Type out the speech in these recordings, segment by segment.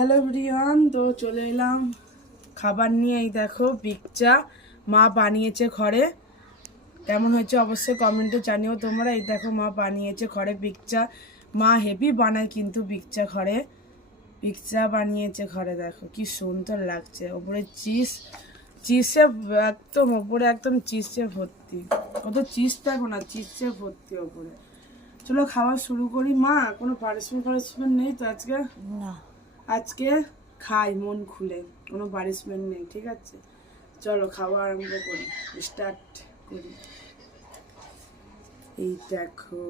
Hello everyone, তো চলে এলাম খাবার নিয়ে। এই দেখো বিকচা মা বানিয়েছে ঘরে। কেমন হয়েছে অবশ্যই কমেন্টে জানিও তোমরা। এই দেখো মা বানিয়েছে ঘরে বিকচা। মা হেভি বানায় কিন্তু বিকচা ঘরে। বিকচা বানিয়েছে ঘরে, দেখো কি সুন্দর লাগছে। ওপরে চিজে একদম ওপরে একদম চিজে ভর্তি। কত চিজ থাকো না, চিজে ভর্তি ওপরে। চলো খাওয়া শুরু করি। মা কোনো পারিশ্রমিক নেই তো আজকে? না, আজকে খাই মন খুলে, কোনো পানিশমেন্ট নেই, ঠিক আছে? চলো খাওয়া আরম্ভ করি, স্টার্ট করি। এই দেখো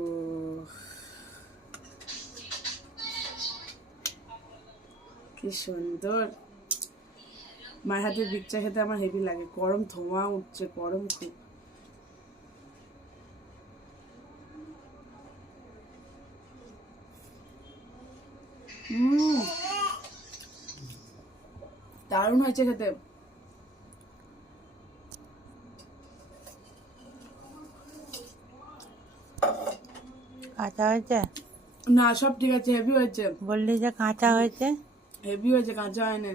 কি সুন্দর। মায়ের হাতে বিকচা খেতে আমার হেভি লাগে। গরম ধোঁয়া উঠছে, গরম খুব। দারুণ হয়েছে খেতে। কাঁচা হয়েছে? না সব ঠিক আছে, হেভি হয়েছে। বললি যে কাঁচা হয়েছে। হেভি হয়েছে, কাঁচা হয়নি।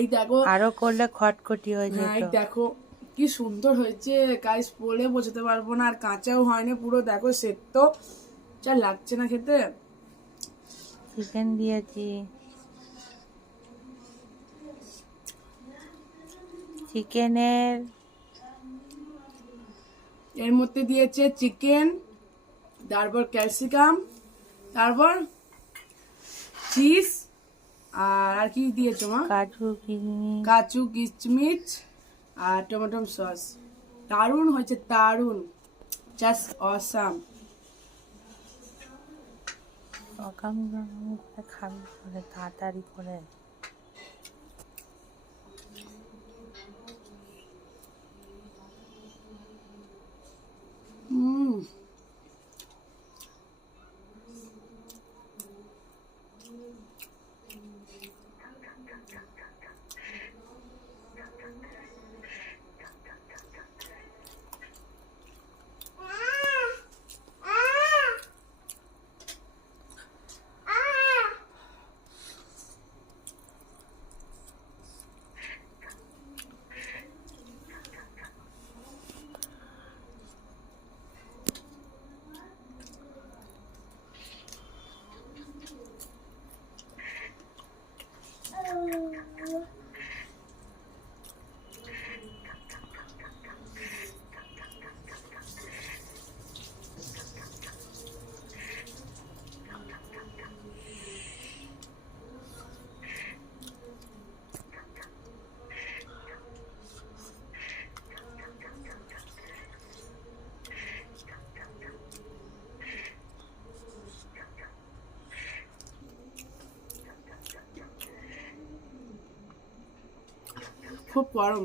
এই দেখো, আরো করলে খটখটি হয়ে হ্যাঁ যেত। এই দেখো কি সুন্দর হয়েছে গাইস, বলে বোঝাতে পারবো না। আর কাঁচাও হয়নি পুরো, দেখো সেদ্ধ। যা লাগছে না খেতে। চিকেন দিয়েছি, চিকেনের এর মধ্যে দিয়েছে চিকেন, তারপর ক্যাপসিকাম, তারপর চিজ, আর কি দিয়েছো মা? কাজু কিশমিশ। কাজু কিচমিচ আর টমেটো সস। দারুণ হয়েছে, দারুণ, জাস্ট অসাম। আগামী করে খাবি করে তাড়াতাড়ি করে। হুম, খুব গরম।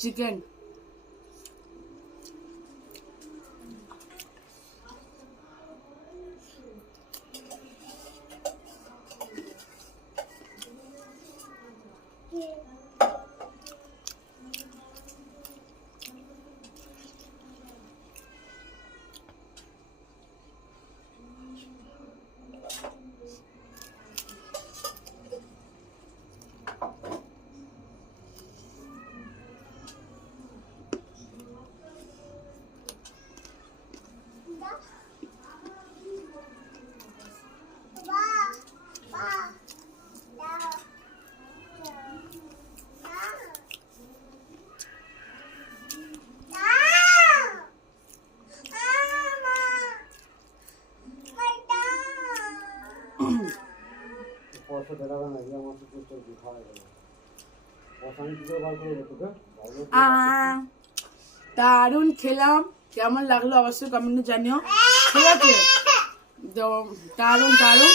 চিকেন দারুণ খেলাম, কেমন লাগলো অবশ্যই কমেন্টে জানিও, ঠিক আছে? তো দারুণ দারুণ,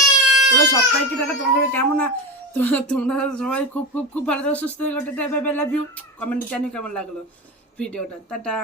তোমরা সবাইকে টাটা, তোমাদের কেমন তোমরা সবাই খুব খুব খুব ভালো থাকো, সুস্থ থাকো, tata bye bye, love you. কমেন্টে জানিও কেমন লাগলো ভিডিওটা, টাটা।